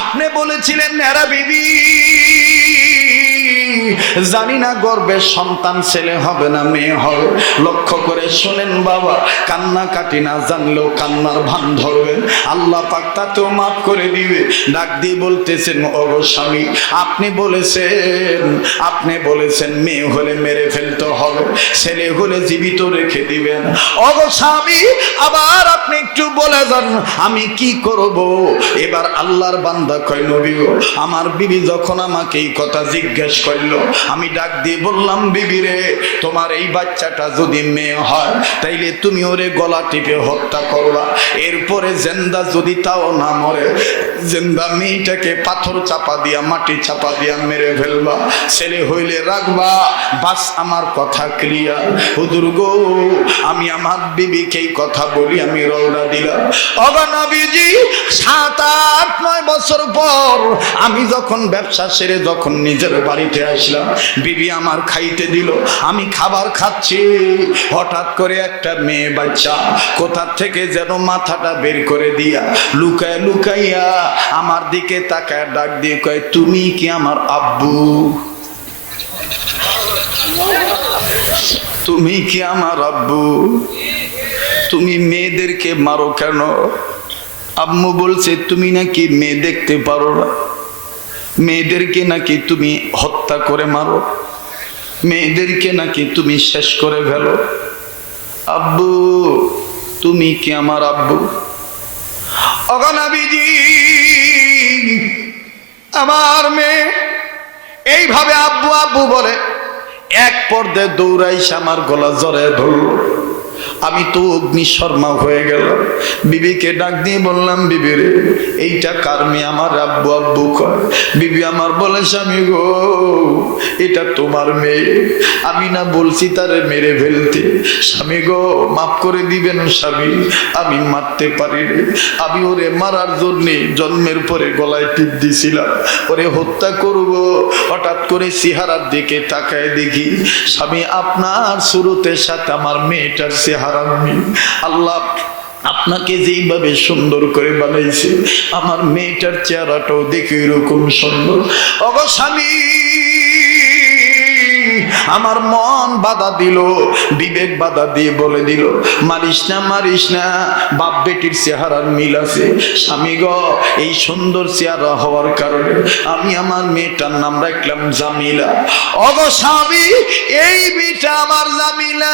আপনি বলেছিলেন নেরা বিবি জানি না গর্ভের সন্তান ছেলে হবে না মেয়ে হবে। লক্ষ্য করে শোনেন বাবা, কান্না কাটি না জানলেও কান্নার ভান ধরবেন, আল্লাহ পাক তাতেও মাফ করে দিবে। ডাক দিয়ে বলতেছেন, ওগো স্বামী, আপনি বলেছেন মেয়ে হলে মেরে ফেলতে হবে, ছেলে হলে জীবিত রেখে দিবেন। ওগো স্বামী, আবার আপনি একটু বলে যান আমি কি করব। এবার আল্লাহর বান্দা কয়, নবী গো, আমার বিবি যখন আমাকে এই কথা জিজ্ঞেস করলো, আমি ডাক দিয়ে বললাম, বিবি রে, তোমার এই বাচ্চাটা যদি মেয়ে হয় তাইলে তুমি ওরে গলা টিপে হত্যা করবা, এরপরে জেন্দা যদি তাও না মরে, জেন্দা মেয়েটাকে পাথর চাপা দিয়া মাটি চাপা দিয়া মেরে ফেলবা, ছেলে হইলে রাখবা। বাস আমার কথা ক্লিয়ার। হুজুর গো, আমি আমার বিবিকে এই কথা বলি আমি রওনা দিলাম। ওগো নবীজি, 7-8-9 বছর পর আমি যখন ব্যবসা সেরে যখন নিজের বাড়িতে আসলাম, বিবি আমার খাইতে দিল, আমি খাবার খাচ্ছি, হঠাৎ করে একটা মেয়ে বাচ্চা কোথা থেকে যেন মাথাটা বের করে দিয়া লুকায় লুকাইয়া আমার দিকে তাকায় ডাক দিয়ে কয়, তুমি কি আমার আব্বু? তুমি কি আমার আব্বু? তুমি মেয়েদেরকে মারো কেন? আম্মু বলছে, তুমি নাকি মেয়ে দেখতে পারো না, মেয়েদেরকে নাকি তুমি হত্যা করে মারো, মেয়েদেরকে নাকি তুমি শেষ করে ফেলো। আব্বু, তুমি কি আমার আব্বু? ওগো নবীজি, আমার মেয়ে এইভাবে আব্বু আব্বু বলে এক পর্যায়ে দৌড়াইছে আমার গলা জড়ায় ধরল। আমি তো অগ্নিশর্মা হয়ে গেল। বিবিকে ডাক দিয়ে বললাম, বিবি রে, এইটা কার মেয়ে? আমার আব্বু আব্বু কয়। বিবি আমার বলে, স্বামী গো, এটা তোমার মেয়ে, আমি না বলছি তারে মেরে ফেলতে? স্বামী গো, মাফ করে দিবেন স্বামী, আমি মারতে পারি রে, আমি ওরে মারার জন্য জন্মের পরে গলায় টিপ দিছিলাম, ওরে হত্যা করব। হঠাৎ করে চেহারার দিকে তাকায় দেখি, স্বামী, আপনার সুরতের সাথে আমার মেয়েটার চেহারা মিল। আল্লাহ আপনাকে যেইভাবে সুন্দর করে বানাইছে, আমার মেয়েটার চেহারাটাও দেখে এরকম সুন্দর। ওগো স্বামী, আমার মন বাধা দিল, বিবেক বাধা দিয়ে বলে দিল, মারিস না মারিস না, বাপ বেটির চেহারার মিল আছে। স্বামী গো, এই সুন্দর চেহারা হওয়ার কারণে আমি আমার মেয়েটার নাম রাখলাম জামিলা। ওগো স্বামী, এই মেয়েটা আমার জামিলা,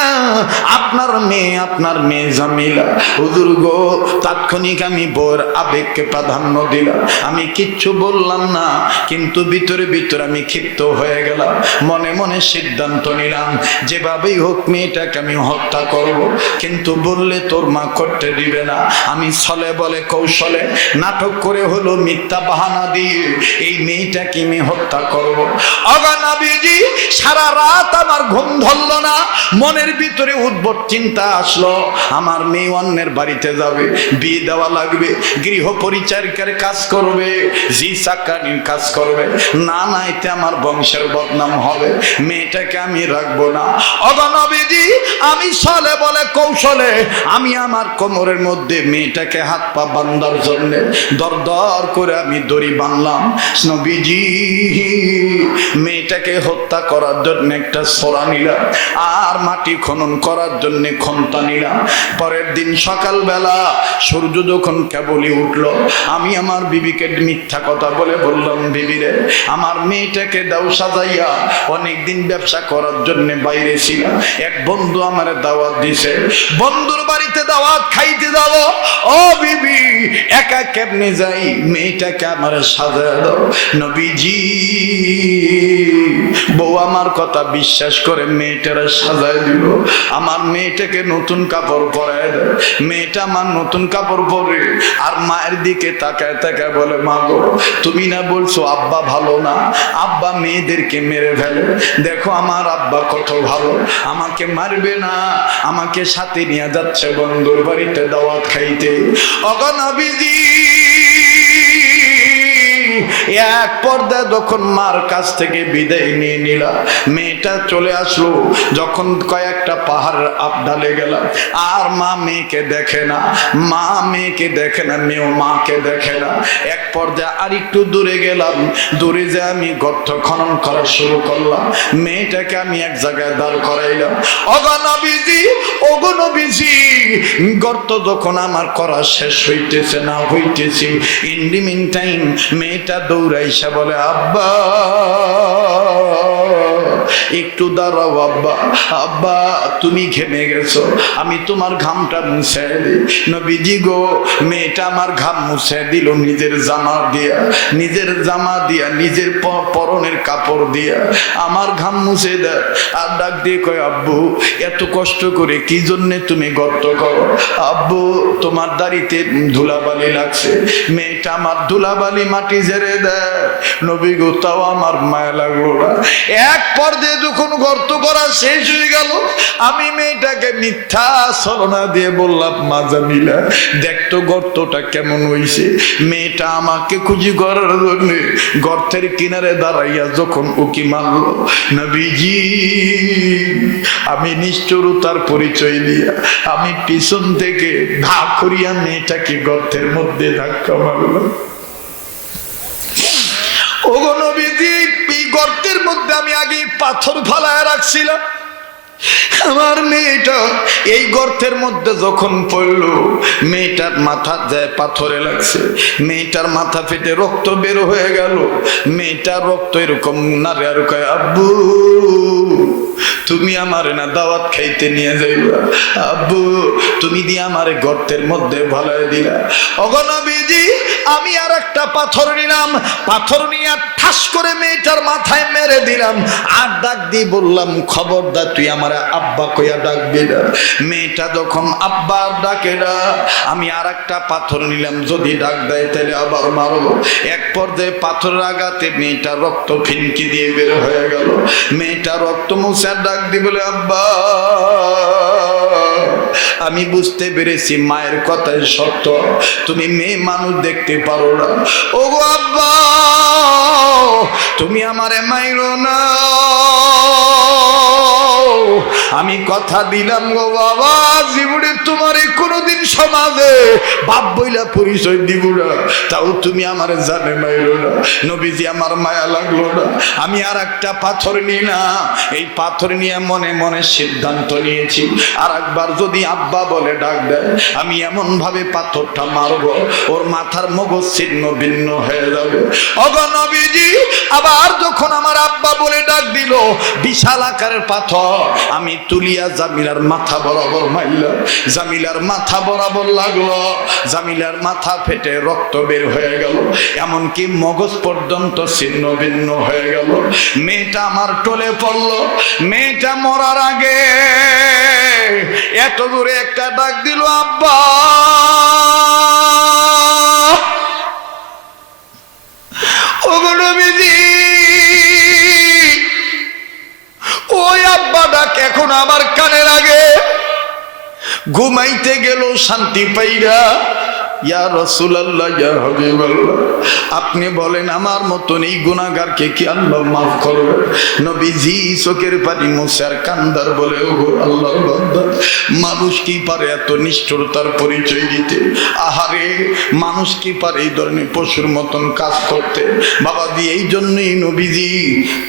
আপনার মেয়ে জামিলা। হুজুর গো, তাৎক্ষণিক আমি বউয়ের আবেগকে প্রাধান্য দিলাম, আমি কিচ্ছু বললাম না, কিন্তু ভিতরে ভিতরে আমি ক্ষিপ্ত হয়ে গেলাম। মনে মনে সিদ্ধান্ত নিলাম, যেভাবেই হোক মেয়েটাকে আমি হত্যা করব, কিন্তু বললে তোর মা করতে দিবে না। আমি ছলে বলে কৌশলে নাটক করে হলো মিথ্যা বাহানা দিয়ে এই মেয়েটাকে আমি হত্যা করব। ওগো নবীজি, সারা রাত আমার ঘুম ধরল না, মনের ভিতরে উদ্ভট চিন্তা আসলো, আমার মেয়ে অন্যের বাড়িতে যাবে, বিয়ে দেওয়া লাগবে, গৃহ পরিচারিকার কাজ করবে, জি চাকরানির কাজ করবে, না না এতে আমার বংশের বদনাম হবে, মেয়েটাকে আমি রাখবো না। ওগো নবীজি, আমি ছলে বলে কৌশলে আমি আমার কোমরের মধ্যে মেয়েটাকে হাত পা বাঁধার জন্য দর দর করে আমি দড়ি বাঁধলাম। নবীজি, মেয়েটাকে হত্যা করার জন্য একটা ছোরা নিলাম, আর মাটি খনন করার জন্য খন্তা নিলাম। পরের দিন সকালবেলা সূর্য যখন কেবলই উঠলো, আমি আমার বিবিকে মিথ্যা কথা বলে বললাম, বিবি রে, আমার মেয়েটাকে দাও সাজাইয়া, অনেকদিন ব্যবসা করার জন্য বাইরে ছিলাম, এক বন্ধু আমার দাওয়াত দিছে, বন্ধুর বাড়িতে দাওয়াত খাইতে যাব। ও বিবি, একা কেমনে যাই, মেয়েটাকে আমার সাজায় দাও। নবীজি, বউ আমার কথা বিশ্বাস করে মেয়েটারা সাজায় দিল, আমার মেয়েটাকে নতুন কাপড় পরায় দেয়। মেয়েটা আমার নতুন কাপড় পরে আর মায়ের দিকে তাকায় তাকায় বলে, মা গো, তুমি না বলছো আব্বা ভালো না, আব্বা মেয়েদেরকে মেরে ফেলে, দেখো আমার আব্বা কত ভালো, আমাকে মারবে না, আমাকে সাথে নিয়ে যাচ্ছে বন্ধুর বাড়িতে দাওয়াত খাইতে। ওগো নবীজি, এক পর্যায়ে যখন মার কাছ থেকে বিদায় নিয়ে নিলাম, মেয়েটা চলে আসলো। যখন কয়েকটা পাহাড়ের আবডালে গেলাম, আর মা মেয়েকে দেখে না, মা মেয়েকে দেখে না, মেয়েও মাকে দেখে না। এক পর্যায়ে আর একটু দূরে গেলাম, দূরে যে আমি গর্ত খনন করা শুরু করলাম। মেয়েটাকে আমি এক জায়গায় দাঁড় করাইলাম। ওগো নবীজি, ওগো নবীজি, গর্ত যখন আমার করা শেষ হইতেছে না হইতেছি, ইন দি মিন টাইম মেয়েটা দৌড়াইসা বলে, আব্বা একটু দাঁড়াও আব্বা, আব্বা তুমি ঘেমে গেছো, আমি তোমার ঘামটা মুছে দিই। নবীজি গো, মেয়েটা আমার ঘাম মুছে দিল নিজের জামা দিয়া, নিজের জামা দিয়া, নিজের পরনের কাপড় দিয়া আমার ঘাম মুছে দেয়। আর ডাক দিয়ে কয়, আব্বু এত কষ্ট করে কি জন্যে তুমি গর্ত করো? আব্বু তোমার দাড়িতে ধুলাবালি লাগছে। মেয়েটা আমার ধুলাবালি মাটি ঝেড়ে দেয়। নবী গো, তাও আমার মায়া লাগলো না। এক পর্যায়ে যখন গর্ত করা শেষ হয়ে গেল, আমি মেয়েটাকে মিথ্যা ছলনা দিয়ে বললাম, মা জামিলা দেখতো গর্তটা কেমন হইছে। মেয়েটা আমাকে খুঁজি করার জন্য গর্তের কিনারে দাঁড়াইয়া যখন উকি মারল, নবীজি আমি নিষ্ঠুরতার পরিচয় দিয়া আমি পিছন থেকে ধা করিয়া মেয়েটাকে গর্তের মধ্যে ধাক্কা মারলাম। ওগো নবীজি, এই গর্তের মধ্যে আমি আগে পাথর ফালায় রাখছিলাম। আমার মেয়েটা এই গর্তের মধ্যে যখন পড়লো, মেয়েটার মাথা যায় পাথরে লাগছে, মেয়েটার মাথা ফেটে রক্ত বের হয়ে গেল। মেয়েটার রক্ত এরকম নারে আর কয়, আব্বু তুমি আমারে না দাওয়াত খাইতে নিয়ে যাইবা? আব্বু তুমি দিয়ে আমারে গর্তের মধ্যে ভালাই দিলা। ওগো নবীজি, আমি আর একটা পাথর নিলাম, পাথর নিয়ে ঠাস করে মেয়েটার মাথায় মেরে দিলাম। আর ডাক দিয়ে বললাম, খবরদার তুই আমারে আব্বা কইয়া ডাকবি না। মেয়েটা যখন আব্বা ডাকে না, আমি আর একটা পাথর নিলাম, যদি ডাক দেয় তাহলে আবার মারবো। এক পর্যায়ে পাথরের আঘাতে মেয়েটা রক্ত ফিনকি দিয়ে বের হয়ে গেল। মেয়েটা রক্ত মুছে ডাক দিয়ে বলে, আব্বা আমি বুঝতে পেরেছি মায়ের কথাই সত্য, তুমি মেয়ে মানুষ দেখতে পারো না। ওগো আব্বা তুমি আমারে মাইরো না, আমি কথা দিলাম গো বাবা, জীবনে তোমারে কোনোদিন সমাজে বাপ বইলা পরিচয় দিব না, তাও তুমি আমারে জানে মাইরো না। নবীজি আমার মায়া লাগলো না, আমি আর একটা পাথর নিই না। এই পাথর নিয়ে মনে মনে সিদ্ধান্ত নিয়েছি, আর একবার যদি আব্বা বলে ডাক দেয়, আমি এমন ভাবে পাথরটা মারবো ওর মাথার মগজ ছিন্ন ভিন্ন হয়ে যাবে। ওগো নবীজি, আবার যখন আমার আব্বা বলে ডাক দিল, বিশাল আকারের পাথর আমি তুলিয়া জামিলার মাথা বরাবর মারলাম। জামিলার মাথা বরাবর লাগলো, জামিলার মাথা ফেটে রক্ত বের হয়ে গেল, এমনকি মগজ পর্যন্ত ছিন্ন ভিন্ন হয়ে গেল। মেয়েটা আমার টলে পড়লো। মেয়েটা মরার আগে এত দূরে একটা ডাক দিল, আব্বা ওগো নবীজি, ওই আব্বা ডাক এখন আমার কানে লাগে। ঘুমাইতে গেল শান্তি পাইরা। ইয়া রাসূলুল্লাহ, ইয়া হাবিবাল্লাহ, আপনি বলেন আমার মতন এই গুনাহগারকে কি আল্লাহ মাফ করবে? নবীজি চোখের পানি মুছে আর কান্দার বলে, ওগো আল্লাহর বান্দা, মানুষ কি পারে এত নিষ্ঠুরতার পরিচয় দিতে? আহারে, মানুষ কি পারে এই ধরনের পশুর মতন কাজ করতে? বাবাজি, এই জন্যই নবীজি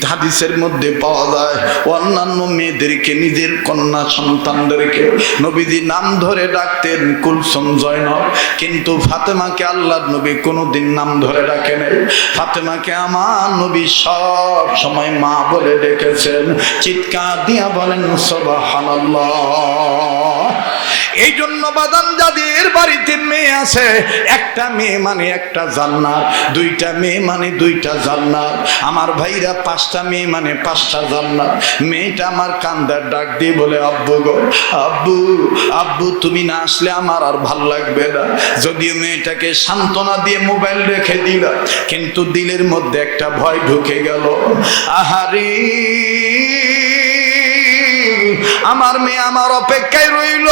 হাদিসের মধ্যে পাওয়া যায়, অন্যান্য মেয়েদেরকে, নিজের কন্যা সন্তানদেরকে নবীজি নাম ধরে ডাকতেন কুলসুম, জয়নব, কিন্তু ফাতেমাকে আল্লাহর নবী কোনোদিন নাম ধরে ডাকে নাই। ফাতেমাকে আমার নবী সব সময় মা বলে ডেকেছেন। চিৎকার দিয়া বলেন সুবহানাল্লাহ। এই জন্য বাদান, যাদের বাড়িতে মেয়ে আছে, একটা মেয়ে মানে একটা জান্নাত, দুইটা মেয়ে মানে দুইটা জান্নাত। আমার ভাইরা, পাঁচটা মেয়ে মানে পাঁচটা জান্নাত। মেয়েটা আমার কান্দার ডাক দিয়ে বলে, আব্বু গো, আব্বু আব্বু তুমি না আসলে আমার আর ভাল লাগবে না। যদিও মেয়েটাকে সান্ত্বনা দিয়ে মোবাইল রেখে দিলাম, কিন্তু দিলের মধ্যে একটা ভয় ঢুকে গেল। আহারে, আমার মেয়ে আমার অপেক্ষায় রইল।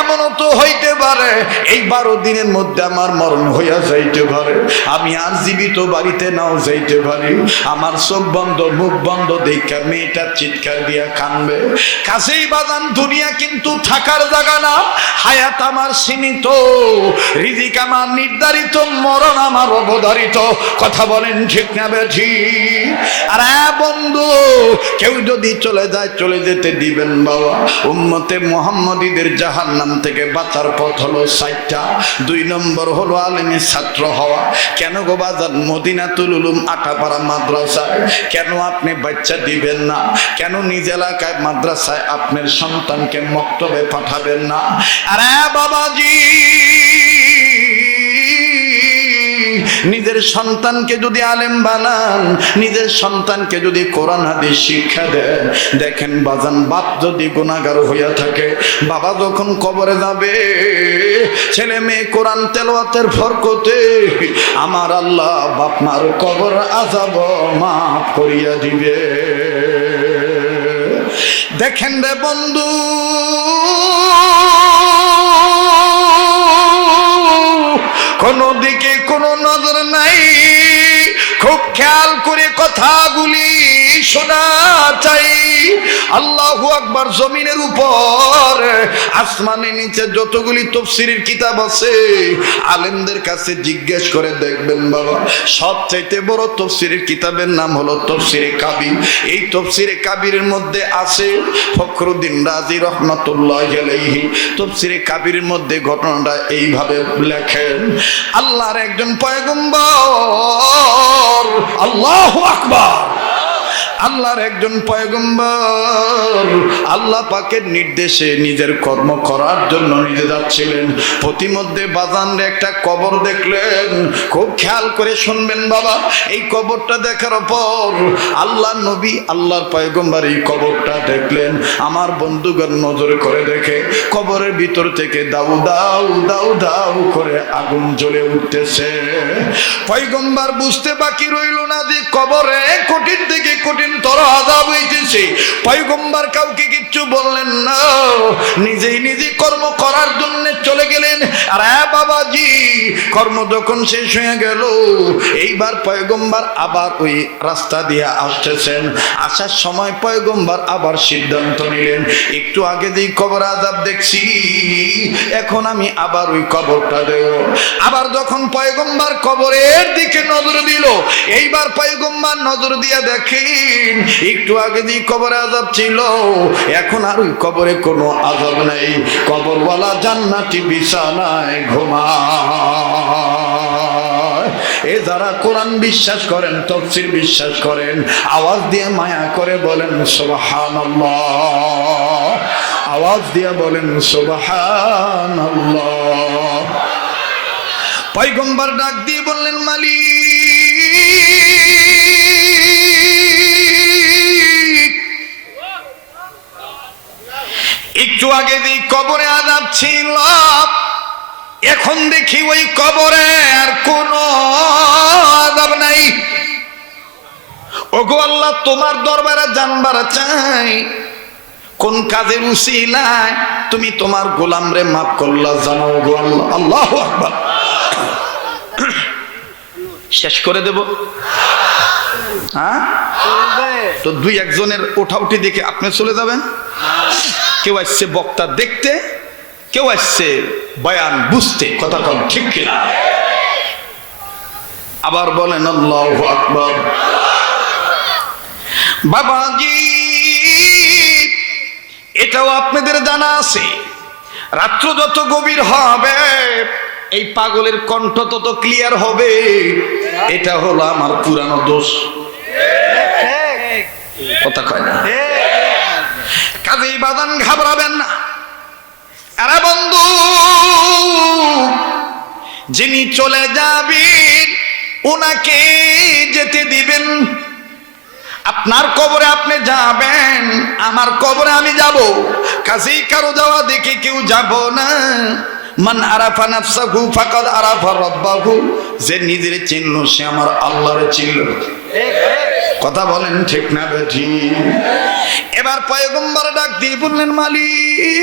এমনও তো হইতে পারে এই 12 দিনের মধ্যে আমার মরণ হইয়া যাইতে পারে, আমি আর জীবিত বাড়িতে নাও যাইতে পারি। আমার চোখ বন্ধ মুখ বন্ধ দেখা মেয়েটা চিৎকার দিয়া কানবে। কাছেই বাজান দুনিয়া কিন্তু থাকার জায়গা না, হায়াত আমার সীমিত, রিজিক আমার নির্ধারিত, মরণ আমার অবধারিত। কথা বলেন ঠিক না বেঠিক? আর বন্ধু, কেউ যদি চলে যায় চলে যেতে দিবেন বাবা। উম্মতে মুহাম্মদীদের জাহান্নাম থেকে বাঁচার পথ হলো 4টা। 2 নম্বর হলো আলেমের ছাত্র হওয়া। কেন গো বাজান? মদিনাতুল উলুম আটাপাড়া মাদ্রাসায় কেন আপনি বাচ্চা দিবেন না? কেন নিজ এলাকায় মাদ্রাসায় আপনার সন্তানকে মক্তবে পাঠাবেন না? আরে বাবাজি, নিজের সন্তানকে যদি আলেম বানান, নিজের সন্তানকে যদি কোরআন হাদিস শিক্ষা দেন, দেখেন বাজান, বাপ যদি গুনাহগার হইয়া থাকে, বাবা যখন কবরে যাবে, ছেলে মেয়ে কোরআন তেলাওয়াতের বরকতে আমার আল্লাহ বাপ মার কবর আযাব মাফ করিয়া দিবে। দেখেন রে বন্ধু, কোনো দিকে কোনো নজর নাই, খুব খেয়াল করে কথাগুলি শোনা চাই। আল্লাহু আকবার। জমিনের উপর আসমানের নিচে যতগুলি তাফসীরের কিতাব আছে, আলেমদের কাছে জিজ্ঞেস করে দেখবেন বাবা, সবচাইতে বড় তাফসীরের কিতাবের নাম হলো তাফসীরে কাবির। এই তাফসীরে কাবিরের মধ্যে আছে ফখরুদ্দীন রাজি রহমাতুল্লাহি আলাইহি তাফসীরে কাবিরের মধ্যে ঘটনাটা এইভাবে লেখেন। আল্লাহর একজন পয়গম্বর, আল্লাহু আকবার, আল্লাহর একজন পয়গম্বর আল্লাহ পাকের নির্দেশে নিজের কর্ম করার জন্য নিজে যাচ্ছিলেন। প্রতিমধ্যে বাজানরে একটা কবর দেখলেন। খুব খেয়াল করে শুনবেন বাবা, এই কবরটা দেখার পর আল্লাহ নবী আল্লাহর পয়গম্বর এই কবরটা দেখলেন। আমার বন্ধুগণ নজর করে দেখে কবরের ভিতর থেকে দাউ দাউ দাউ দাউ করে আগুন জ্বলে উঠতেছে। পয়গম্বর বুঝতে বাকি রইল না যে কবরে কঠিন থেকে কঠিন তর আযাব হইতেছে। পয়গম্বর কাউকে কিচ্ছু বললেন না, নিজেই নিজে কর্ম করার জন্য চলে গেলেন। আর বাবাজি, কর্ম যখন শেষ হয়ে গেল, এইবার পয়গম্বর আবার ওই রাস্তা দিয়ে আসতেছেন। আসার সময় পয়গম্বর আবার সিদ্ধান্ত নিলেন, একটু আগে যেই কবর আযাব দেখছি, এখন আমি আবার ওই কবরটা দেব। আবার যখন পয়গম্বর কবরের দিকে নজর দিল, এইবার পয়গম্বর নজর দিয়ে দেখেন একটু আগে যে কবরে আযাব ছিল, এখন আর ওই কবরে কোনো আযাব নাই। কবরওয়ালা জান্নাতি বিছানায় ঘুমায়। এ যারা কোরআন বিশ্বাস করেন, তাফসীর বিশ্বাস করেন, আওয়াজ দিয়ে মায়া করে বলেন সুবহানাল্লাহ, আওয়াজ দিয়ে বলেন সুবহানাল্লাহ। পয়গম্বর ডাক দিয়ে বললেন, মালিক, একটু আগে যে কবরে আযাব ছিল, এখন দেখি ওই কবরে আর কোনো আযাব নাই। ওগো আল্লাহ, তোমার দরবারে জানবার চাই, কোন কাজের উসিলায় তুমি তোমার গোলামরে মাফ করলা, জানো গো আল্লাহ। আল্লাহু আকবার। শেষ করে দেব? হ্যাঁ, তো 2-1জনের ওঠাউঠি দেখে আপনি চলে যাবেন। কেউ আসছে বক্তা দেখতে, কেউ আসছে বয়ান বুঝতে। কথা কম ঠিক কিনা? আবার বলেন আল্লাহু আকবার। বাবাজি, এটাও আপনাদের জানা আছে, রাত্র যত গভীর হবে এই পাগলের কণ্ঠ তত ক্লিয়ার হবে। এটা হলো আমার পুরানো দোষ। কথা কয় না? কাজেই বাজান ঘাবড়াবেন না। আরে বন্ধু, যিনি চলে যাবেন ওনাকে যেতে দিবেন। আপনার কবরে আপনি যাবেন, আমার কবরে আমি যাব। কাজেই কারো যাওয়া দেখে কেউ যাব না। মান আরাফা নাফসাহু ফাকাদ আরাফা রাব্বাহু, যে নিজের চিনল সে আমার আল্লাহরে চিনল। কথা বলেন ঠিক না বেঠি? এবার পয়গম্বর ডাক দিয়ে বললেন, মালিক,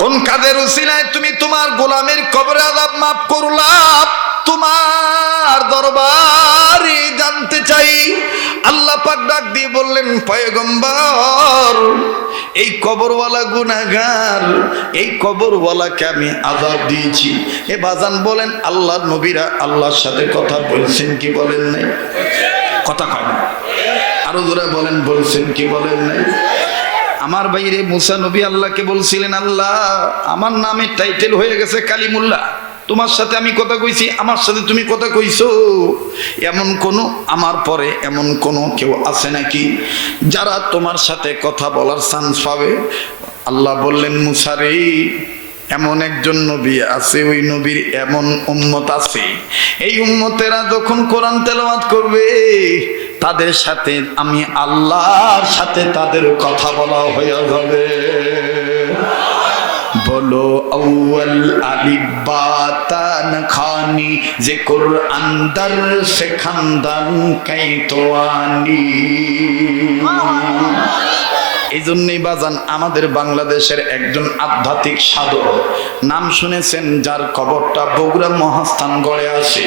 কোন কাজের উসিলায় তুমি তোমার গোলামের কবরে আযাব মাফ করলা? তোমার দরবারে জানতে চাই। আল্লাহ পাক ডাক দিয়ে বললেন, পয়গম্বর, এই কবরওয়ালা গুনাহগার, এই কবরওয়ালাকে আমি আযাব দিয়েছি। এ বাজান বলেন, আল্লাহর নবীরা আল্লাহর সাথে কথা বলছেন কি বলেন নাই? কথা কয় না, আরো জোরে বলেন, বলছেন কি বলেন নাই? আমার বাইরে মুসা নবী আল্লাহকে বলছিলেন, আল্লাহ, আমার নামে টাইটেল হয়ে গেছে কালিমুল্লাহ, তোমার সাথে আমি কথা কইছি, আমার সাথে তুমি কথা কইছো, এমন কোন আমার পরে এমন কোন কেউ আছে নাকি যারা তোমার সাথে কথা বলার চান্স পাবে? আল্লাহ বললেন, মুসা রে, এমন একজন নবী আছে, ওই নবীর এমন উম্মত আছে, এই উম্মতেরা যখন কোরআন তেলাওয়াত করবে তাদের সাথে আমি আল্লাহর সাথে তাদের কথা বলা হয়ে যাবে। বলো আউয়াল আলিফ বা তা না খানি যে কুরআন দর সে খানদান কাইতোয়ানি। এই জন্যই বাজান আমাদের বাংলাদেশের একজন আধ্যাত্মিক সাধক, নাম শুনেছেন, যার কবরটা বগুড়া মহাস্থান গড়ে আছে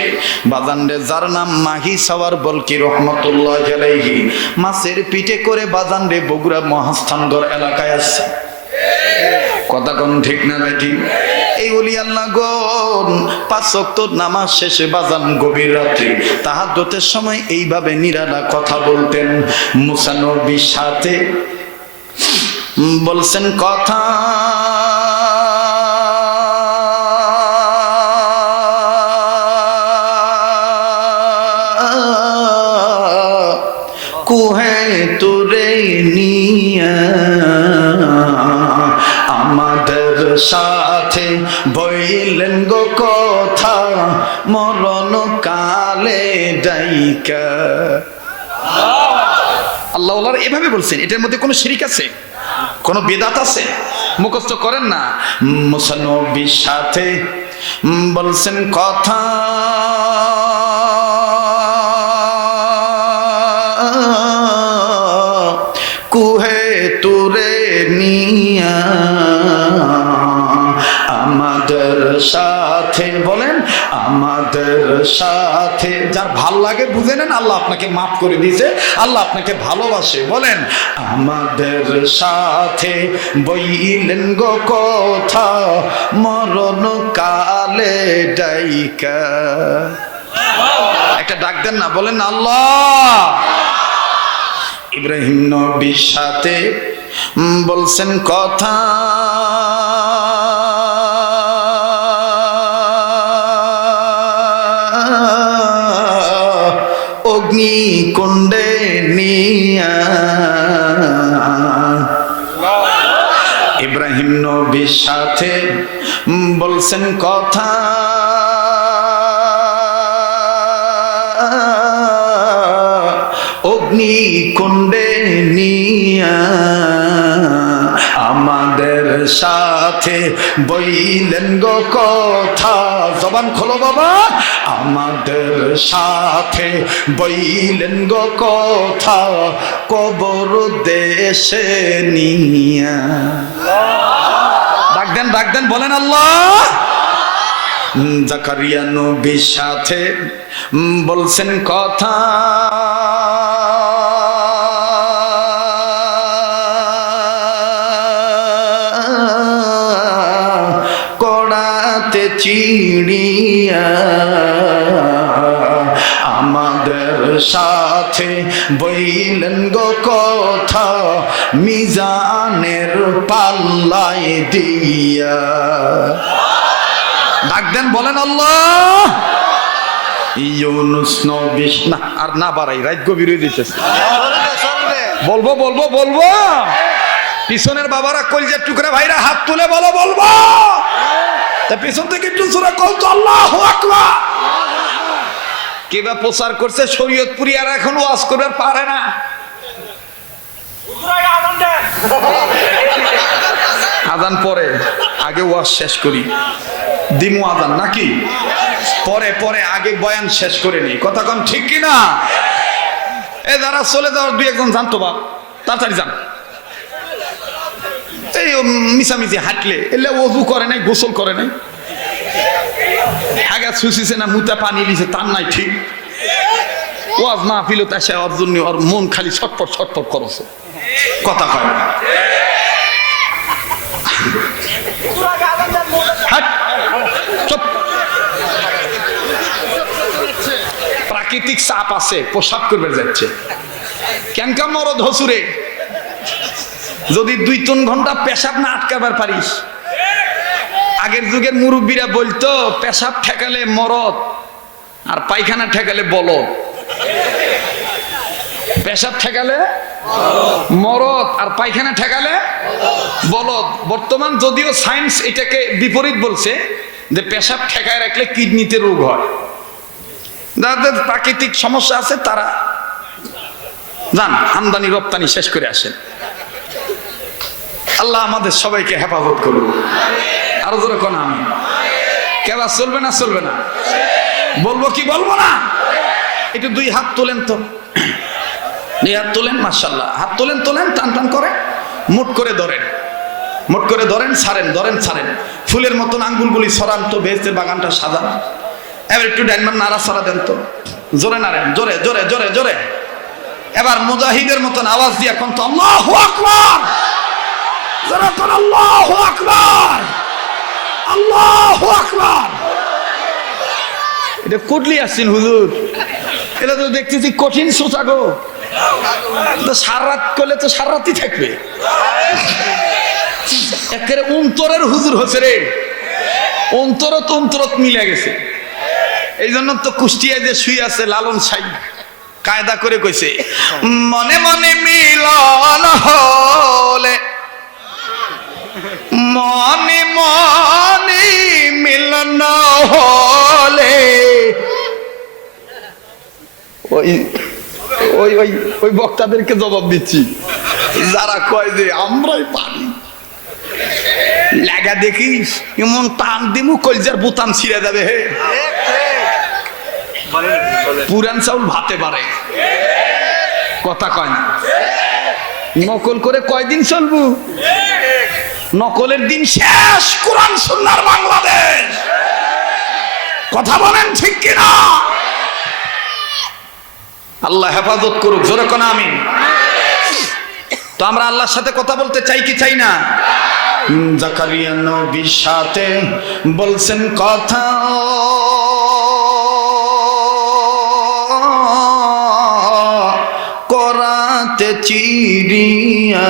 বাজান রে, যার নাম মাহি সাওয়ার বলকি রহমতুল্লাহ আলাইহি, মাছের পিঠে করে বাজান রে বগুড়া মহাস্থান গড় এলাকায় আছে। কথা কোন ঠিক না বেটি? এই ওলি আল্লাহ গণ 5 ওয়াক্ত নামাজ শেষে বাজান গভীর রাত্রি তাহাজ্জুদের সময় এইভাবে নিরালা কথা বলতেন। মুসা নবীর সাথে বলছেন কথা, কুহে তুরে নিয়া আমাদের সাথে বইলেন গো কথা, মরণ কালে ডাইকা। আল্লাহ এভাবে বলছেন। এটার মধ্যে কোনো শিরিক আছে? কোনো বিদআত আছে? মুখস্থ করেন না। মুসা নবীর সাথে বলছেন কথা, কুহে তুরে নিয়া আমাদের সাথে, বলেন আমাদের সাথে। যার ভাল লাগে বুঝে নেন, আল্লাহ আপনাকে মাফ করে দিয়েছে, আল্লাহ আপনাকে ভালোবাসে। বলেন আমাদের সাথে বইলেন গো কথা, মরণ কালে ডাইকা। একটা ডাক দেন না, বলেন আল্লাহ। ইব্রাহিম নবীর সাথে বলছেন কথা, অগ্নি কুণ্ডে নিয়া। ইব্রাহিম নবীর সাথে বলছেন কথা, অগ্নি কুণ্ডে নিয়া আমাদের সাথে বইলেন গো কথা। জবান খোলো বাবা। আমাদের সাথে বইলেন গো কথা, কবর দেশে নিয়া। ডাক দেন, বলেন আল্লাহ। জাকারিয়া নবীর সাথে বলছেন কথা, কড়াতে চিড়িয়া আমাদের সাথে বইলেন গো কথা, মিজানের পাল্লাই দিয়া। ডাক দেন, বলেন আল্লাহ। ইউনুস নবী, না আর না বাড়াই, রাত গভীর হয়ে দিতেছে। বলবো পিছনের বাবারা, কলজার টুকরা ভাইরা হাত তুলে বলবো। তা পিছন থেকে একটু জোরে কল তো, আল্লাহু আকবার। কেবা প্রচার করছে শরীয়তপুরি, আর এখন ওয়াজ করতে পারে না। আজান পরে, আগে ওয়াজ শেষ করি। দিমু আজান নাকি? পরে পরে আগে বয়ান শেষ করে নি, কথা কম ঠিক কিনা? এ যারা চলে যাওয়ার দুই একজন জানতো বাপ, তাড়াতাড়ি যান। এই মিশামিশি হাঁটলে এলে ওযু করে নাই, গোসল করে নাই, আগে শুষিছে না মুতা পানি দিছে তার নাই ঠিক। ওয়াজ না ফিলত আসে ওর জন্য ওর মন খালি ছটপট ছটপট করছে, কথা কয় না। প্রাকৃতিক চাপ আছে, পোশাক করবে যাচ্ছে কেনকা মরদ হসুরে। যদি 2-3 ঘন্টা পেশাব না আটকাবার পারিস, আগের যুগের মুরব্বীরা বলতো পেশাব ঠেকালে মরদ আর পায়খানা ঠেকালে বলদ। পেশাব ঠেকালে মরদ আর পায়খানা ঠেকালে বলদ। বর্তমান যদিও সায়েন্স এটাকে বিপরীত বলছে, যে পেশাব ঠেকায় রাখলে কিডনিতে রোগ হয়। যাদের প্রাকৃতিক সমস্যা আছে তারা যান আমদানি রপ্তানি শেষ করে আসেন। আল্লাহ আমাদের সবাইকে হেফাজত করুন। আরো জোরে কোন আমি কেবা চলবে না? চলবে না? বলবো কি বলবো না? একটু 2 হাত তোলেন তো, 2 হাত তোলেন, মাশাআল্লাহ। হাত তোলেন, তোলেন, টান টান করে মুট করে ধরেন, মুট করে ধরেন, ছাড়েন, ধরেন, ছাড়েন। ফুলের মতন আঙ্গুলগুলি ছড়ান তো, বেহেশতের বাগানটা সাজান। এবার একটু ডাইনমান নাড়া ছাড়া দেন তো, জোরে নাড়েন, জোরে জোরে জোরে জোরে। এবার মুজাহিদের মতন আওয়াজ দিয়ে কোন তো আল্লাহু আকবার, জোরে কোন আল্লাহু আকবার, আল্লাহু আকবার। এটা কুটলি আসছেন হুজুর, এটা তো দেখতেছি কঠিন সোচা গো। তো সারা রাত করলে তো সারা রাতই থাকবে। একেবারে অন্তরের হুজুর হচ্ছে রে, অন্তরত অন্তরত মিলে গেছে। এই জন্য তো কুষ্টিয়ায় যে শুয়ে আছে লালন সাই কায়দা করে কইছে, মনে মনে মিলন হলে, মনে মনে মিলন হলে। ওই ওই ওই ওই বক্তাদেরকে জবাব দিচ্ছি যারা কয় যে আমরাই পারি। লাগা দেখিস এমন টান দিমু কলজার বোতাম ছিঁড়ে যাবে। হে পুরান চাউল ভাতে পারে, কথা কয় না। নকল করে কয়দিন চলবো? নকলের দিন শেষ। কোরআন সুন্নাহর বাংলাদেশ, কথা বলেন ঠিক কিনা? আল্লাহ হেফাজত করুক, জোরে কোন আমিন। তো আমরা আল্লাহর সাথে কথা বলতে চাই কি চাই না? জাকারিয়া নবীর সাথে বলছেন কথা, করাতে চিড়িয়া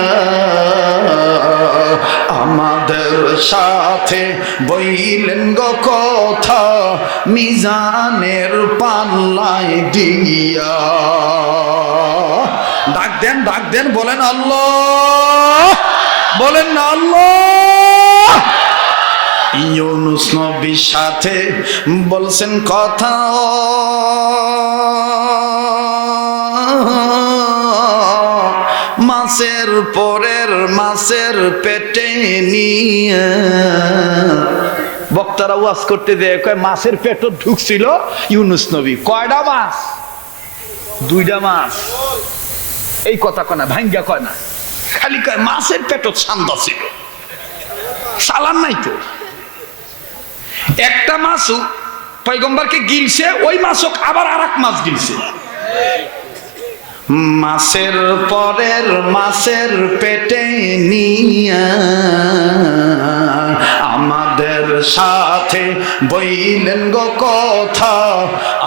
আমাদের সাথে বইলেন গো কথা, মিজানের পাল্লায় দিয়া। ডাক দেন, ডাক দেন, বলেন আল্লাহ, বলেন না আল্লাহ। ইউনুস নবীর সাথে বলছেন কথা, মাছের পরের মাছের পেটে নিয়ে। বক্তারা ওয়াজ করতে দেয়, কয় মাছের পেটও ঢুকছিল ইউনুস নবী। কয়টা মাছ? 2টা মাছ। এই কথা কয় না, ভাঙ্গা কয় না, খালি কয় মাছের পেটও ছান্দা ছিল, সালান নাই তো। একটা মাছও পয়গম্বরকে গিলছে, ওই মাছও আবার আরেক মাছ গিলছে। মাছের পরের মাছের পেটে নিয়া আমাদের সাথে বইলেন গো কথা,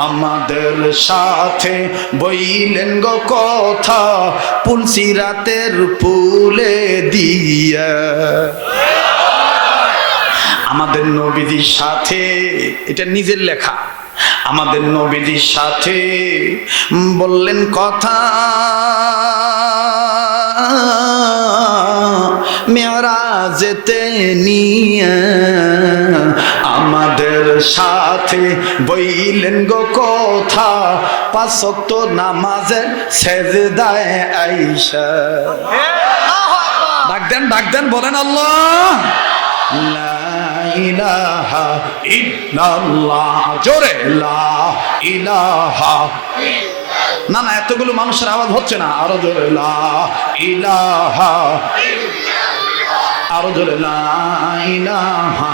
আমাদের সাথে বইলেন গো কথা, পুলসিরাতের পুলে দিয়া। আমাদের নবীজির সাথে, এটা নিজের লেখা, আমাদের নবীজির সাথে বললেন কথা, মেরাজেতে নিয়ে আমাদের সাথে বইলেন গো কথা, 5 ওয়াক্ত নামাজের সেজদায় আয়েশা। ডাক দেন, ডাক দেন, বলেন আল্লাহ। লা ইলাহা ইল্লাল্লাহ, জোরে লা ইলাহা। না না, এতগুলো মানুষের আওয়াজ হচ্ছে না, আরো জোরে লা ইলাহা, আরো জোরে লা ইলাহা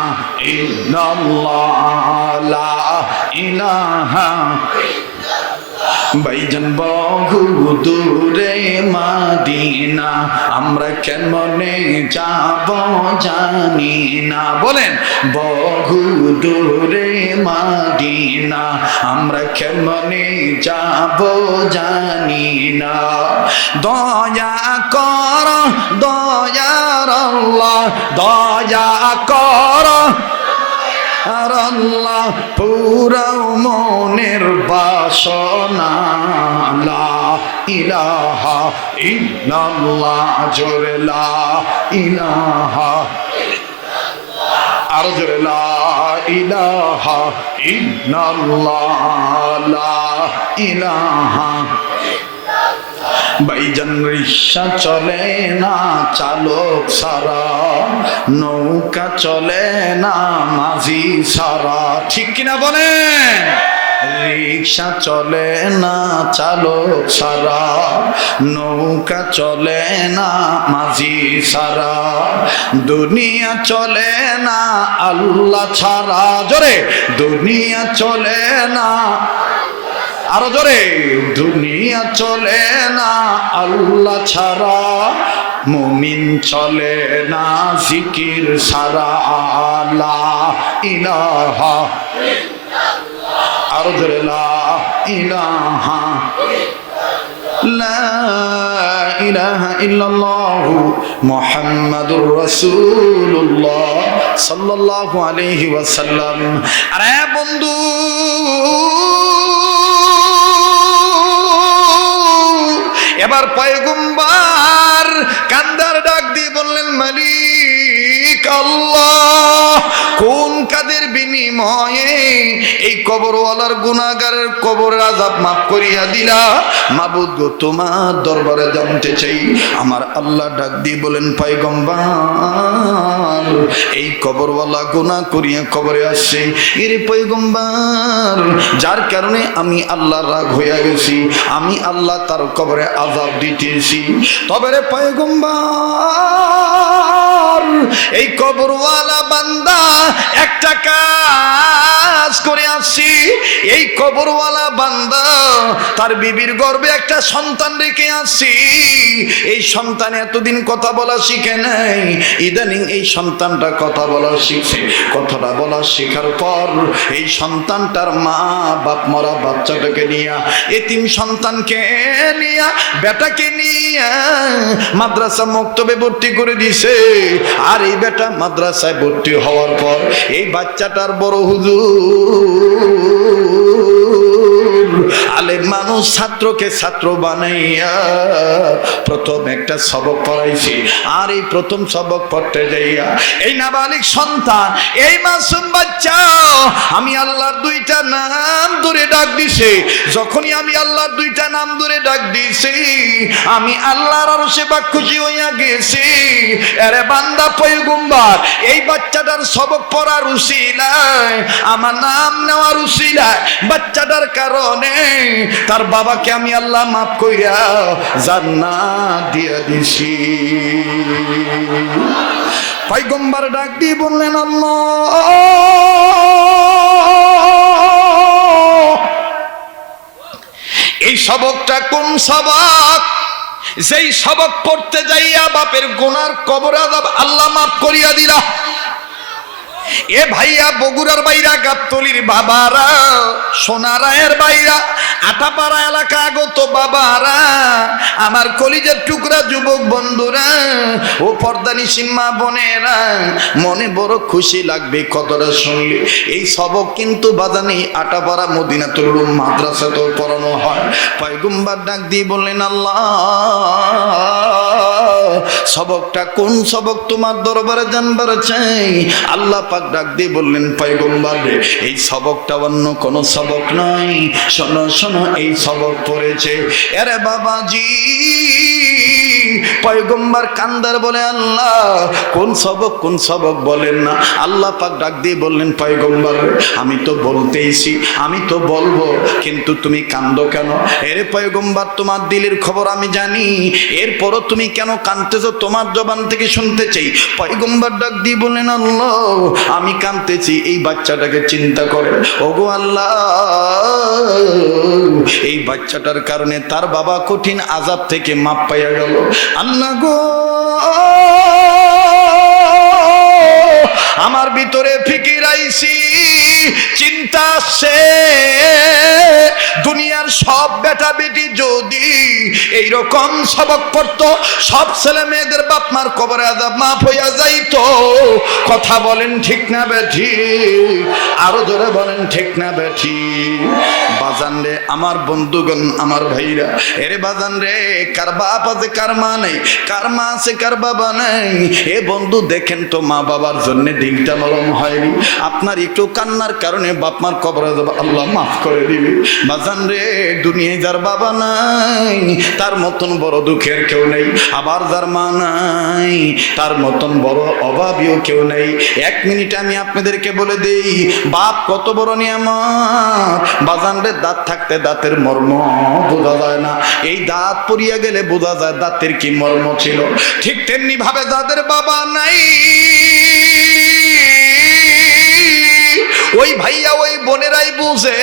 ইল্লাল্লাহ, লা ইলাহা। ভাইজান বহু দূরে মাদিনা, আমরা কেমনে যাব জানি না। বলেন, বহু দূরে মাদিনা, আমরা কেমনে যাব জানি না। দয়া কর দয়ার আল্লাহ, দয়া কর আল্লাহ, পুরাও মনের বাসনা। লা ইলাহা ইল্লাল্লাহ, জোরে লা ইলাহা, আর জোরে লা ইলাহা ইল্লাল্লাহ, লা ইলাহা। ভাইজান রিক্সা চলে না চালক সারা, নৌকা চলে না মাঝি সারা, ঠিক কিনা বলেন? রিক্সা চলে না চালক সারা, নৌকা চলে না মাঝি সারা, দুনিয়া চলে না আল্লাহ ছাড়া। জোরে, দুনিয়া চলে না, আরো জোরে, দুনিয়া চলে না আল্লাহ ছাড়া, মুমিন চলে না জিকির ছাড়া। লা ইলাহা, আরো জোরে লা ইলাহা, লা ইলাহা ইল্লাল্লাহ মুহাম্মাদুর রাসূলুল্লাহ সাল্লাল্লাহু আলাইহি ওয়াসাল্লাম। আরে বন্ধু, এবার পয়গম্বর কান্দার ডাক দিয়ে বললেন, মালিক আল্লাহ, কোন কাদের বিনিময়ে এই কবরওয়ালার গুনাহগারের কবরের আযাব মাফ করিয়া দিলা? মাবুদ গো, তোমার দরবারে জানতে চাই। আমার আল্লাহ ডাক দিয়ে বলেন, পয়গম্বর, এই কবরওয়ালা গুনাহ করিয়া কবরে আসছে, এর পয়গম্বর, যার কারণে আমি আল্লাহ রাগ হইয়া গেছি, আমি আল্লাহ তার কবরে আযাব দিতেছি। তবে রে পয়গম্বর, এই কবরওয়ালা বান্দা একটা কাজ করে আসছি। এই কবরওয়ালা বান্দা তার বিবির গর্ভে একটা সন্তান রেখে আসছি। এই সন্তান এতদিন কথা বলা শিখে নাই, ইদানিং এই সন্তানটা কথা বলা শিখছে। কথাটা বলা শেখার পর এই সন্তানটার মা বাপ মরা বাচ্চাটাকে নিয়ে, এতিম সন্তানকে নিয়ে, বেটাকে নিয়ে মাদ্রাসা মক্তবে ভর্তি করে দিছে। আর এই বেটা মাদ্রাসায় ভর্তি হওয়ার পর এই বাচ্চাটার বড় হুজুর আলেম মানুষ ছাত্রকে ছাত্র বানাইয়া প্রথম একটা সবক পড়াইছি। আর এই প্রথম সবক পড়তে যাইয়া এই নাবালিক সন্তান, এই মাসুম বাচ্চা আমি আল্লাহর দুইটা নাম ধরে ডাক দিছে। যখনই আমি আল্লাহর দুইটা নাম ধরে ডাক দিছি, আমি আল্লাহর আরশে বাক খুশি হইয়া গেছি। আরে বান্দা পয়গম্বর, এই বাচ্চাটার সবক পড়ার উসিলায়, আমার নাম নেওয়ার উসিলায়, বাচ্চাটার কারণে তার বাবাকে আমি আল্লাহ মাফ কইরা জান্নাত দিয়া দিছি। পয়গম্বর ডাক দিয়ে বললেন, আল্লাহ, এই সবকটা কোন সবক? যেই সবক পড়তে যাইয়া বাপের গুনার কবর আযাব আল্লাহ মাফ করিয়া দিলা। এ ভাইয়া, বগুড়ার বাইরা, গাবতলির বাবারা, সোনারায়ের বাইরা, আটাপাড়া এলাকা আগত বাবারা, আমার কলিজার টুকরা যুবক বন্ধুরা, ও পর্দানি সিম্মা বোনেরা, মনে বড় খুশি লাগবে কথাটা শুনলে। এই সবক কিন্তু বাদানি আটাপাড়া মদিনাতুল উলুম মাদ্রাসাতেও পড়ানো হয়। পয়গম্বর ডাক দিয়ে বললেন, আল্লাহ, সবকটা কোন সবক তোমার দরবারে জানবার চাই। আল্লাহ পাক ডাক দিয়ে বললেন, পয়গম্বর, এই সবকটা অন্য কোন সবক নয়। শোনো শোনো, এই সবক পড়েছে। আরে বাবাজি, পয়গম্বর কান্দার বলে আল্লাহ কোন সবক বলেন না। আল্লাহ পাক ডাক দিয়ে বললেন পয়গম্বর আমি তো বলতেইছি, আমি তো বলবো, কিন্তু তুমি কান্দো কেন? এরে পয়গম্বর তোমার দিলের খবর আমি জানি, এরপরও তুমি কেন কাঁদতেছো তোমার জবান থেকে শুনতে চাই। পয়গম্বর ডাক দিয়ে বললেন আল্লাহ আমি কাঁদতেছি এই বাচ্চাটাকে চিন্তা করে। ওগো আল্লাহ এই বাচ্চাটার কারণে তার বাবা কঠিন আযাব থেকে মাপ পাইয়া গেল। আল্লাহ গো আমার ভিতরে ফিকির আইছি, চিন্তা আসছে দুনিয়ার সব বেটা বেটি যদি এইরকম সবক পড়তো, সব ছেলে মেয়েদের বাপ মার কবরে আযাব মাফ হইয়া যাইতো। কথা বলেন ঠিক না বেঠি? আরো জোরে বলেন ঠিক না বেঠি? বাজান রে আমার বন্ধুগণ, আমার ভাইরা, এরে বাজান রে কার বাপ আছে কার মা নেই, কার মা আছে কার বাবা নেই। এ বন্ধু দেখেন তো মা বাবার জন্য দিলটা নরম হয়নি, আপনার একটু কান্নার কারণে বাপ মার কবরে যাব আল্লাহ মাফ করে দিবে। বাজান রে দুনিয়ায় যার বাবা নাই তার মতন বড় দুঃখের কেউ নেই, আবার যার মা নাই তার মতন বড় অভাবীও কেউ নেই। এক মিনিট আমি আপনাদেরকে বলে দেই বাপ কত বড় নিয়ামত। বাজান রে দাঁত থাকতে দাঁতের মর্ম বোঝা যায় না, এই দাঁত পড়িয়া গেলে বোঝা যায় দাঁতের কি মর্ম ছিল। ঠিক তেমনি ভাবে যাদের বাবা নাই ওই ভাইয়া ওই বোনেরাই বুঝে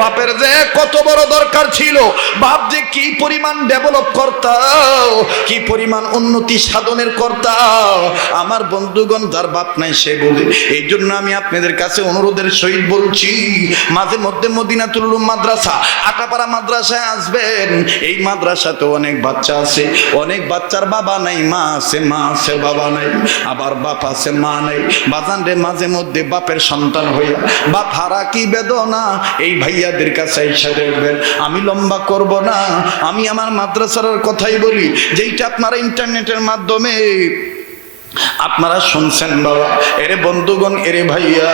বাপের যে কত বড় দরকার ছিল, বাপ যে কি পরিমাণ ডেভেলপ করতাম, কি পরিমাণ উন্নতি সাধনের করতাম। আমার বন্ধুগণ যার বাপ নাই সে বুঝে। এই জন্য আমি আপনাদের কাছে অনুরোধের সহিত বলছি মাঝে মধ্যে মদিনাতুল উলুম মাদ্রাসা আটাপাড়া মাদ্রাসায় আসবেন। এই মাদ্রাসাতে অনেক বাচ্চা আছে, অনেক বাচ্চার বাবা নাই, মা আছে, মা আছে বাবা নাই, আবার বাপ আছে মা নাই। বাজান রে মাঝে মধ্যে বাপের সন্তান হইয়া বাপ হারা কি বেদনা এই ভাইয়াদের কাছে এসে দেখবেন। আমি লম্বা করব না, আমি আমার মাদ্রাসার কথাই বলি যেইটা আপনারা ইন্টারনেটের মাধ্যমে আপনারা শুনছেন বাবা। এরে বন্ধুগণ, এরে ভাইয়া,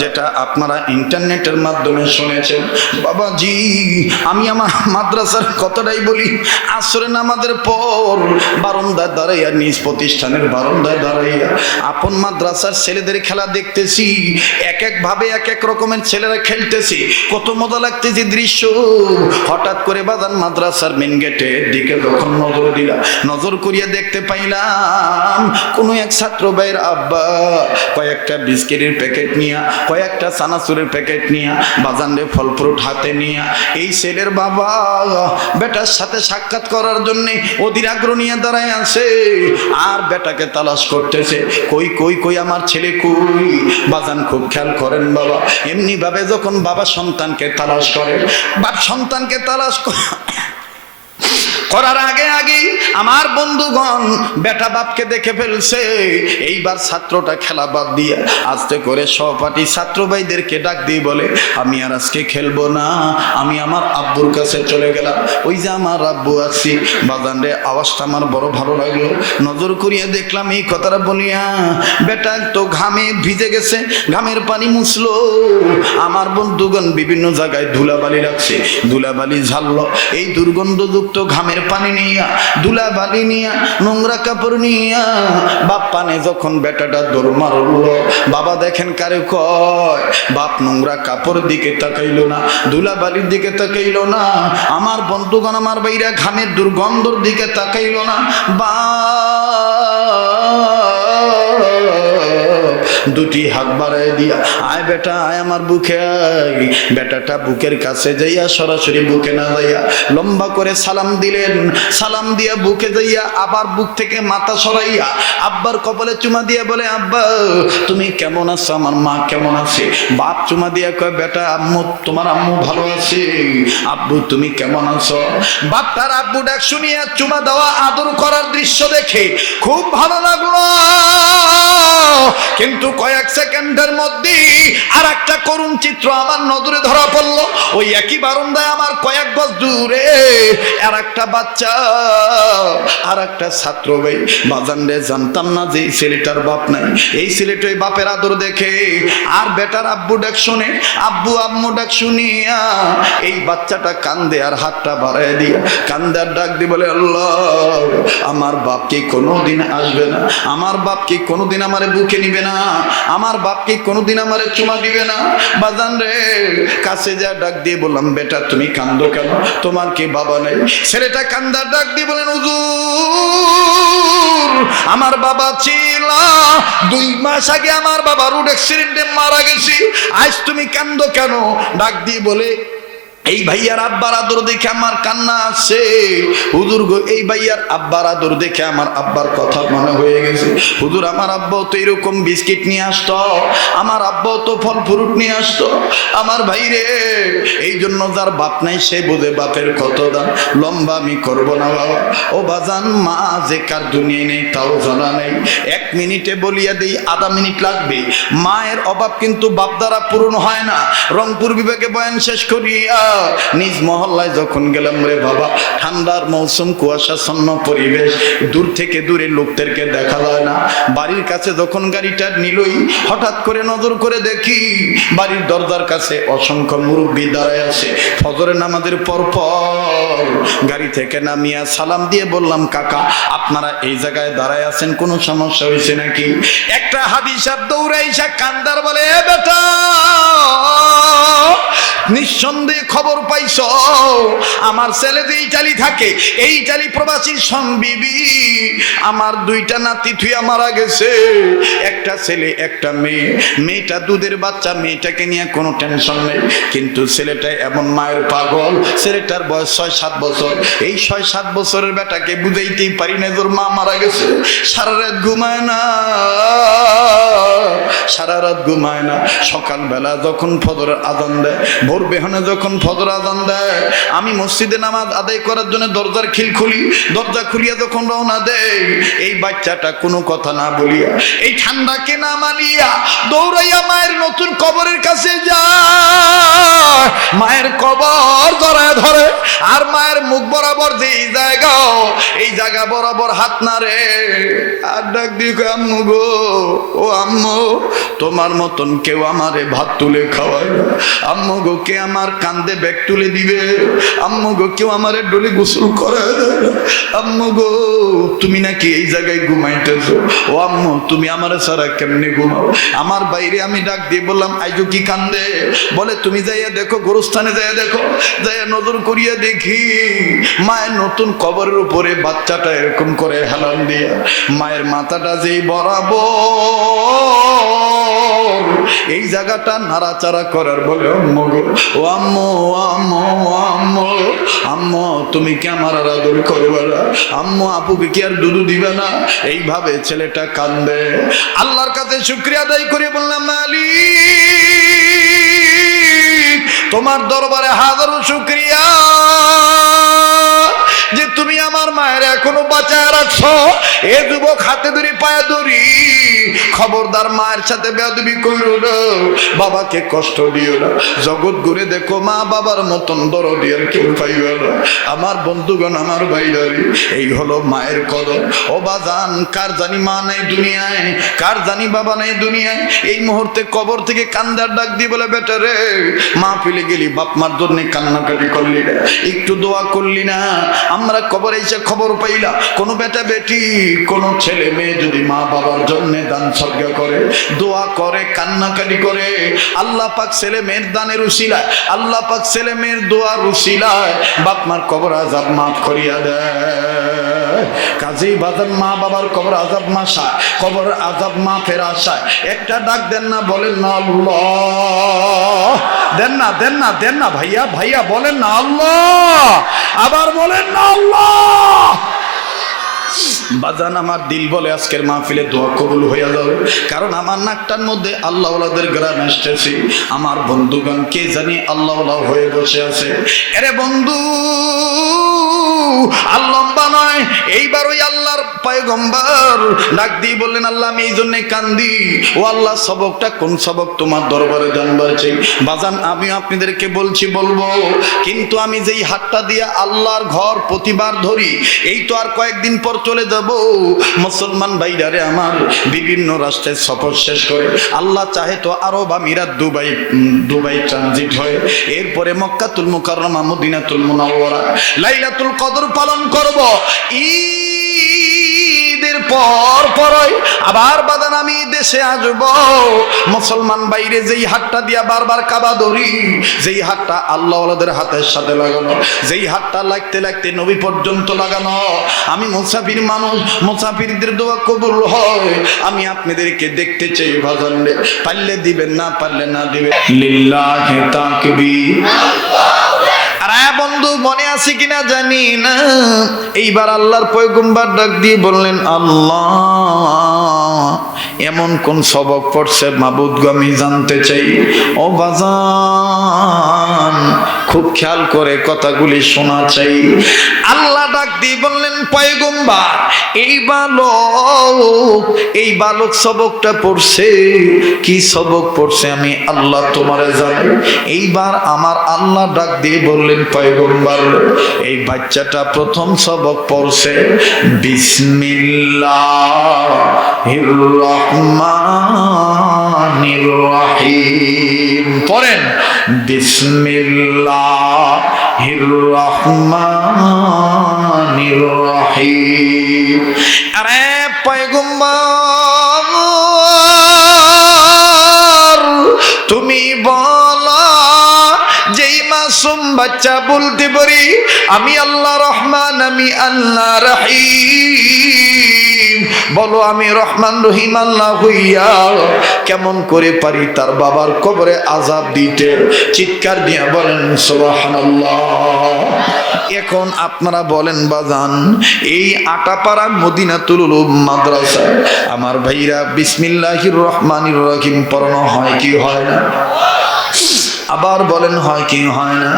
যেটা আপনারা ইন্টারনেটের মাধ্যমে শুনেছেন বাবাজি, আমি আমার মাদ্রাসার কথাটাই বলি। আসরে নামাজের পর বারান্দায় দাঁড়াইয়া, নিজ প্রতিষ্ঠানের বারান্দায় দাঁড়াইয়া আপন মাদ্রাসার ছেলেদের খেলা দেখতেছি। এক এক ভাবে এক এক রকমের ছেলেরা খেলতেছে, কত মজা লাগতেছে দৃশ্য। হঠাৎ করে বাজান মাদ্রাসার মেন গেটের দিকে যখন নজর দিলাম, নজর করিয়া দেখতে পাইলাম কোন এক ছাত্র ভাইয়ের আব্বা কয়েকটা বিস্কিটের প্যাকেট নিয়া, কয়েকটা চানাচুরের প্যাকেট নিয়া, বাজান রে ফল ফ্রুট হাতে নিয়া এই ছেলের বাবা বেটার সাথে সাক্ষাৎ করার জন্য অধীর আগ্রহ নিয়ে দাঁড়ায় আছে আর বেটাকে তালাশ করতেছে। কই কই কই আমার ছেলে কই? বাজান খুব খেয়াল করেন বাবা, এমনি ভাবে যখন বাবা সন্তানকে তালাশ করে, বাপ সন্তানকে তালাশ করার আগে আগেই আমার বন্ধুগণ বেটা বাপকে দেখে ফেলছে। এইবার ছাত্রটা খেলা বাদ দিয়ে আস্তে করে সহপাঠী ছাত্র ভাইদেরকে ডাক দিয়ে বলে আমি আর আজকে খেলবো না, আমি আমার আব্বুর কাছে চলে গেলাম, ওই যে আমার আব্বু আছি। বাজান রে আওয়াজটা আমার বড় ভালো লাগলো, নজর করিয়া দেখলাম এই কথাটা বলিয়া বেটা তো ঘামে ভিজে গেছে, ঘামের পানি মুছলো। আমার বন্ধুগণ বিভিন্ন জায়গায় ধুলাবালি রাখছে, ধুলাবালি ঝাললো, এই দুর্গন্ধযুক্ত ঘামের পানি নিয়া, ধুলা বালি নিয়া, নোংরা কাপড় নিয়া বাপ পানে যখন বেটাটা দৌড় মারলো, বাবা দেখেন কারে কয়, বাপ নোংরা কাপড় দিকে তাকাইলো না, ধুলা বালির দিকে তাকাইলো না, আমার বন্ধুগণ আমার বাইরা ঘামের দুর্গন্ধর দিকে তাকাইলো না, বা দুটি হাত বাড়ায় দিয়া আয় বেটা আয় আমার বুকে আয়। বেটাটা বুকের কাছে যাইয়া সরাসরি বুকে না যাইয়া লম্বা করে সালাম দিলেন, সালাম দিয়া বুকে যাইয়া আবার বুক থেকে মাথা সরাইয়া আব্বার কপালে চুমা দিয়া বলে আব্বা তুমি কেমন আছো, আমার মা কেমন আছে? বাপ চুমা দিয়া কয় বেটা আম্মু তোমার আম্মু ভালো আছে, আব্বু তুমি কেমন আছো? বাপ তার আব্বু ডাক শুনিয়া চুমা দেওয়া আদর করার দৃশ্য দেখে খুব ভালো লাগলো, কিন্তু কয়েক সেকেন্ডের মধ্যে আর একটা করুণ চিত্র আমার নজরে ধরা পড়লো। ওই একই বারান্দায় আমার কয়েক গজ দূরে আর একটা বাচ্চা, আর একটা ছাত্র ভাই। বাজান রে, জানতাম না যে এই ছেলেটার বাপ নাই। এই ছেলেটা ওই বাপের আদর দেখে আর বেটার আব্বু ডাক শুনে, আব্বু আম্মু ডাক শুনিয়া এই বাচ্চাটা কান্দে আর হাতটা বাড়ায় দিয়া কান্দে আর ডাক দিয়ে বলে, আল্লাহ আমার বাপ কি কোনোদিন আসবে না? আমার বাপ কি কোনোদিন আমারে বুকে নিবে না? আমার বাপ কি কোনোদিন আমারে চুমা দিবে না? বাজান রে, কাছে যা ডাক দিয়ে বললাম, বেটা তুমি কান্দো কেন? তোমার কি বাবা নেই? ছেলেটা কান্দার ডাক দিয়ে বলেন, হুজুর আমার বাবা ছিল, 2 মাস আগে আমার বাবা রোড অ্যাক্সিডেন্টে মারা গেছে। আজ তুমি কান্দো কেন? ডাক দিয়ে বলে, এই ভাইয়ার আব্বার আদর দেখে আমার কান্না আসছে। হুজুর গো, এই ভাইয়ার আব্বার আদর দেখে আমার আব্বার কথা মনে হয়ে গেছে। হুজুর আমার আব্বাও তো এরকম বিস্কিট নিয়ে আসতো, আমার আব্বাও তো ফল ফ্রুট নিয়ে আসতো। আমার ভাই রে, এই জন্য যার বাপ নাই সে বোঝে বাপের কত দাম। লম্বা আমি করবো না বাবা। ও বাজান, মা যে কার দুনিয়ায় নেই তাও জানা নেই। 1 মিনিটে বলিয়া দেই, আধা মিনিট লাগবে। মায়ের অভাব কিন্তু বাপ দ্বারা পূরণ হয় না। রংপুর বিভাগে বয়ান শেষ করিয়া নিজ মহল্লায় যখন গেলাম রে বাবা, ঠান্ডার মৌসুম, কুয়াশাচ্ছন্ন পরিবেশ, দূর থেকে দূরে লোকদেরকে দেখা যায় না। বাড়ির কাছে যখন গাড়িটা নিলই, হঠাৎ করে নজর করে দেখি বাড়ির দরজার কাছে অসংখ্য মুরব্বী দাঁড়ায় আছে। ফজরের নামাজের পর পর গাড়ি থেকে নামিয়া সালাম দিয়ে বললাম, কাকা আপনারা এই জায়গায় দাঁড়ায় আছেন, কোনো সমস্যা হয়েছে নাকি? একটা হাদি সাহেব দৌড়াইসা কান্দার বলে, এ বেটা নিঃসন্দেহে খবর পাইছ, আমার ছেলে যে ইটালি থাকে, এই ইটালি প্রবাসী সম্বিবি, আমার 2টা নাতি থুইয়া মারা গেছে। একটা ছেলে একটা মেয়ে। মেয়েটা দুধের বাচ্চা, মেয়েটাকে নিয়ে কোনো টেনশন নেই, কিন্তু ছেলেটা এমন মায়ের পাগল। ছেলেটার বয়স 6-7 বছর। এই 6-7 বছরের বেটাকে বুঝাইতেই পারি না তোর মা মারা গেছে। সারা রাত ঘুমায় না, সারা রাত ঘুমায় না। সকালবেলা যখন ফজরের আজান দেয়, ভোর বেহনে যখন ফজর আজান দেয়, আমি মসজিদে নামাজ আদায় করার জন্য দরজার খিল খুলি। দরজা খুলিয়া যখন রওনা দেয়, এই বাচ্চাটা কোনো কথা না বলিয়া, এই ঠান্ডাকে না মানিয়া দৌড়াইয়া মায়ের নতুন কবরের কাছে যায়। মায়ের কবর জড়ায় ধরে আর মায়ের মুখ বরাবর যে জায়গা, এই জায়গা বরাবর হাত নাড়ে আর ডাক দিয়ে কয়, আম্মু গো, ও আম্মু তোমার মতন কেউ আমারে ভাত তুলে খাওয়ায় না। আম্মু গো, কে আমার কান্দে ব্যাগ তুলে দিবে? আম্মু গো, কেউ আমারে ডলে গোসল করায় না। আম্মু গো, তুমি নাকি এই জায়গায় ঘুমাইতেছো? ও আম্মু, তুমি আমার ছাড়া কেমনে ঘুমাও? আমার বাইরে আমি ডাক দিয়ে বললাম, আইজো কি কান্দে? বলে, তুমি যাইয়া দেখো, গোরস্থানে যাইয়া দেখো। যাইয়া নজর করিয়া দেখি মায়ের নতুন কবরের উপরে বাচ্চাটা এরকম করে হেলান দিয়া মায়ের মাথাটা যেই বরাবর এই জায়গাটা নাড়াচাড়া করার বলে, আম্মু গো, ও আম্মু, আম্মু, আম্মু, আম্মু তুমি কি আমার আর আদর করবে না? আম্মু আপুকে কি আর দুধু দিবে না? এইভাবে ছেলেটা কান্দে। আল্লাহর কাছে শুকরিয়া আদায় করে বললাম, মালিক তোমার দরবারে হাজারো শুকরিয়া যে তুমি আমার মায়ের এখনো বাঁচায় রাখছো। এ যুবক হাতে ধরি পায়ে ধরি, খবরদার মায়ের সাথে বেয়াদবি কইরো না, বাবাকে কষ্ট দিও না। জগৎ ঘুরে দেখো, মা বাবার মতন দরদি আর কেউ পাইবে না। আমার বন্ধুগণ, আমার ভাইরারি, এই হলো মায়ের কদর। ও বাজান, কার জানি মা নেই দুনিয়ায়, কার জানি বাবা নেই দুনিয়ায়। এই মুহূর্তে কবর থেকে কান্দার ডাক দিয়ে বলে, বেটা রে, মা ফেলে গেলি, বাপ মার জন্য কান্নাকাটি করলি না, একটু দোয়া করলি না? আমরা কবরে এসে খবর পাইলা, কোনো বেটা বেটি, কোনো ছেলে মেয়ে যদি মা বাবার জন্য দান সদকা করে, দোয়া করে, কান্নাকাটি করে, আল্লাহ পাক ছেলে মেয়ের দানের উসিলায়, আল্লাহ পাক ছেলে মেয়ের দোয়ার উসিলায় বাপ মার কবর আযাব মাফ করিয়া দেয়। কাজেই বাজার, মা বাবার কবর আযাব মাসায়, কবর আযাব মাফের আশায় একটা ডাক দেন না, বলেন না আল্লাহ। দেন না, দেন না, দেন না ভাইয়া, ভাইয়া বলেন না আল্লাহ, আবার বলেন না আল্লাহ। বাজান, আমার দিল বলে আজকের মাহফিলে দোয়া কবুল হইয়া যাবে, কারণ আমার নাকটার মধ্যে আল্লাহ ওয়ালাদের গ্রাম আসতেছি। আমার বন্ধুগণ কে জানি আল্লাহ ওয়ালা হয়ে বসে আছে। এরে বন্ধু, আর লম্বা নয়, এইবার ওই আল্লাহর পয়গম্বর ডাক দিয়ে বললেন, আল্লাহ আমি এই জন্য কান্দি, ও আল্লাহ সবকটা কোন সবক তোমার দরবারে জানবার চাই। বাজান আমি আপনাদেরকে বলবো, কিন্তু আমি যেই হাতটা দিয়ে আল্লাহর ঘর প্রতিবার ধরি, এই তো আর কয়েকদিন পর চলে যাব। মুসলমান ভাইরারে আমার, বিভিন্ন রাষ্ট্রের সফর শেষ করে আল্লাহ চাহে তো আরব আমিরাত দুবাই ট্রানজিট হয়, এরপরে মক্কাতুল মুকাররমা মদিনাতুল মুনাওয়ারা লাইলাতুল কদর পালন করব। ঈদের পরই আবার বাদান আমি দেশে আসব। মুসলমান বাইরে যেই হাতটা দিয়া বারবার কাবা ধরি, যেই হাতটা আল্লাহ ওয়ালাদের হাতের সাথে লাগানো, যেই হাতটা লাগতে লাগতে নবী পর্যন্ত লাগানো, আমি মুসাফির মানুষ, মুসাফিরদের দোয়া কবুল হয়। আমি আপনাদেরকে দেখতে চাই বাজান রে, পারলে দিবেন, না পারলে না দিবেন। লিল্লাহি তাকবীর। আরে বন্ধু মনে আছে কিনা জানি না, এইবার আল্লাহর পয়গম্বর ডাক দিয়ে বললেন, আল্লাহ এমন কোন সবক পড়ছে মাবুদ গো আমি জানতে চাই। ও বাজান খুব খেয়াল করে কথাগুলি শোনা চাই। আল্লাহ ডাক দিয়ে বললেন, পয়গম্বর এই বালক সবকটা পড়ছে। কি সবক পড়ছে আমি আল্লাহ তোমারে জানি। এইবার আমার আল্লাহ ডাক দিয়ে বললেন, পয়গম্বর এই বাচ্চাটা প্রথম সবক পড়ছে বিসমিল্লাহির রহমানির রহিম। পড়েন বিসমিল্লাহির রহমানির রহিম। আরে পয়গম্বর তুমি বলা, যেই মাসুম বাচ্চা বলতে পারি আমি আল্লাহ রহমান, আমি আল্লাহ রহিম, বলো আমি রহমান রহিম আল্লাহ হইয়া কেমন করে পারি তার বাবার কবরে আযাব দিতে? চিৎকার দিয়া বলেন সুবহানাল্লাহ। এখন আপনারা বলেন বাজান, এই আটাপাড়া মদিনাতুল উলুম মাদ্রাসা আমার ভাইরা বিসমিল্লাহির রহমানির রহিম পড়ানো হয় কি হয় না? আবার বলেন হয় কি হয় না?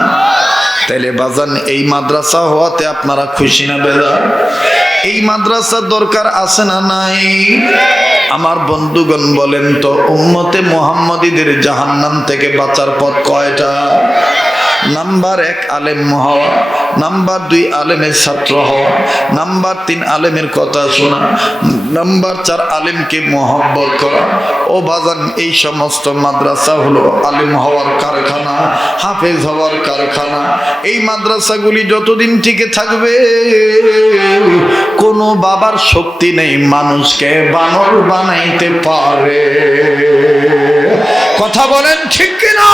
তাইলে বাজান এই মাদ্রাসা হওয়াতে আপনারা খুশি না বেজার? এই মাদ্রাসার দরকার আছে না নাই? আমার বন্ধুগণ বলেন তো, উম্মতে মুহাম্মাদীদের জাহান্নাম থেকে বাঁচার পথ কয়টা? নাম্বার 1 আলেম হওয়া, নাম্বার 2 আলেমের ছাত্র হওয়া, নাম্বার 3 আলেমের কথা শোনা, নাম্বার 4 আলেমকে মহব্বত করা। ও বাজান এই সমস্ত মাদ্রাসা হলো আলেম হওয়ার কারখানা, হাফেজ হওয়ার কারখানা। এই মাদ্রাসাগুলি যতদিন টিকে থাকবে কোনো বাবার শক্তি নেই মানুষকে বানর বানাইতে পারে। কথা বলেন ঠিক কিনা?